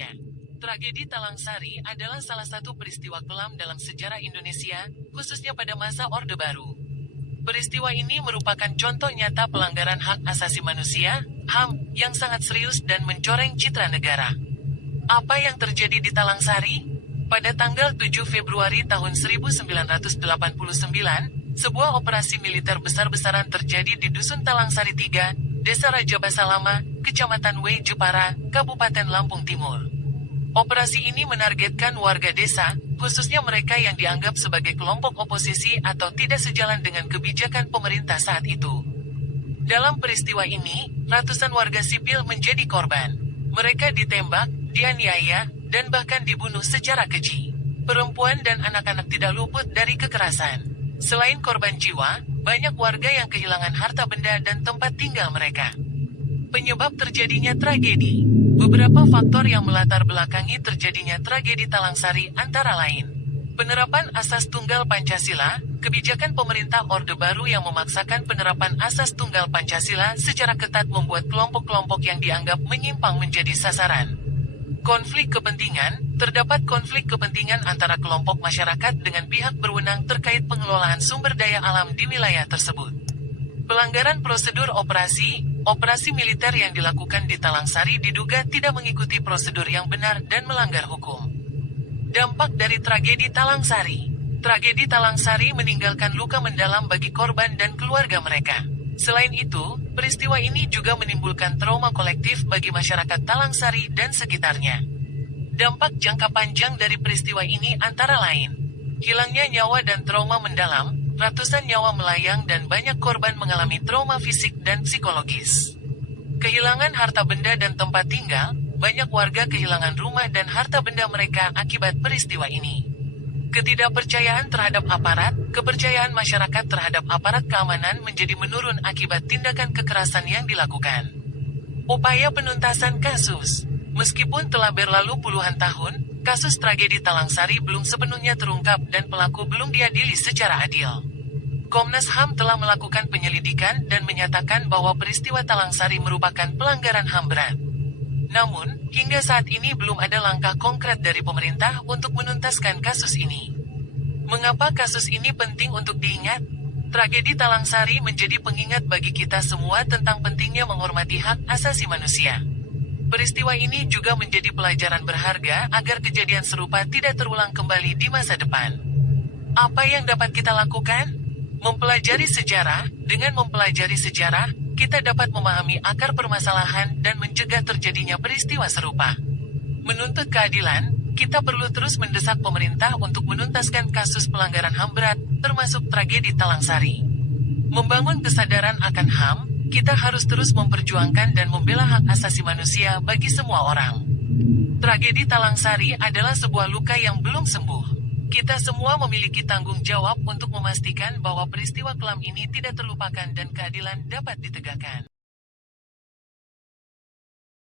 Indonesia. Tragedi Talang Sari adalah salah satu peristiwa kelam dalam sejarah Indonesia, khususnya pada masa Orde Baru. Peristiwa ini merupakan contoh nyata pelanggaran hak asasi manusia, HAM, yang sangat serius dan mencoreng citra negara. Apa yang terjadi di Talang Sari? Pada tanggal 7 Februari tahun 1989, sebuah operasi militer besar-besaran terjadi di Dusun Talang Sari 3, Desa Raja Basa Lama, Kecamatan W. Jepara, Kabupaten Lampung Timur. Operasi ini menargetkan warga desa, khususnya mereka yang dianggap sebagai kelompok oposisi atau tidak sejalan dengan kebijakan pemerintah saat itu. Dalam peristiwa ini, ratusan warga sipil menjadi korban. Mereka ditembak, dianiaya, dan bahkan dibunuh secara keji. Perempuan dan anak-anak tidak luput dari kekerasan. Selain korban jiwa, banyak warga yang kehilangan harta benda dan tempat tinggal mereka. Penyebab terjadinya tragedi. Beberapa faktor yang melatar belakangi terjadinya tragedi Talang Sari antara lain: penerapan asas tunggal Pancasila, kebijakan pemerintah Orde Baru yang memaksakan penerapan asas tunggal Pancasila secara ketat membuat kelompok-kelompok yang dianggap menyimpang menjadi sasaran. Konflik kepentingan, terdapat konflik kepentingan antara kelompok masyarakat dengan pihak berwenang terkait pengelolaan sumber daya alam di wilayah tersebut. Pelanggaran prosedur operasi militer yang dilakukan di Talang Sari diduga tidak mengikuti prosedur yang benar dan melanggar hukum. Dampak dari tragedi Talang Sari. Tragedi Talang Sari meninggalkan luka mendalam bagi korban dan keluarga mereka. Selain itu, peristiwa ini juga menimbulkan trauma kolektif bagi masyarakat Talang Sari dan sekitarnya. Dampak jangka panjang dari peristiwa ini antara lain: hilangnya nyawa dan trauma mendalam, ratusan nyawa melayang dan banyak korban mengalami trauma fisik dan psikologis. Kehilangan harta benda dan tempat tinggal, banyak warga kehilangan rumah dan harta benda mereka akibat peristiwa ini. Ketidakpercayaan terhadap aparat, kepercayaan masyarakat terhadap aparat keamanan menjadi menurun akibat tindakan kekerasan yang dilakukan. Upaya penuntasan kasus. Meskipun telah berlalu puluhan tahun, kasus tragedi Talang Sari belum sepenuhnya terungkap dan pelaku belum diadili secara adil. Komnas HAM telah melakukan penyelidikan dan menyatakan bahwa peristiwa Talang Sari merupakan pelanggaran HAM berat. Namun, hingga saat ini belum ada langkah konkret dari pemerintah untuk menuntaskan kasus ini. Mengapa kasus ini penting untuk diingat? Tragedi Talang Sari menjadi pengingat bagi kita semua tentang pentingnya menghormati hak asasi manusia. Peristiwa ini juga menjadi pelajaran berharga agar kejadian serupa tidak terulang kembali di masa depan. Apa yang dapat kita lakukan? Mempelajari sejarah. Dengan mempelajari sejarah, kita dapat memahami akar permasalahan dan mencegah terjadinya peristiwa serupa. Menuntut keadilan, kita perlu terus mendesak pemerintah untuk menuntaskan kasus pelanggaran HAM berat, termasuk tragedi Talang Sari. Membangun kesadaran akan HAM, kita harus terus memperjuangkan dan membela hak asasi manusia bagi semua orang. Tragedi Talang Sari adalah sebuah luka yang belum sembuh. Kita semua memiliki tanggung jawab untuk memastikan bahwa peristiwa kelam ini tidak terlupakan dan keadilan dapat ditegakkan.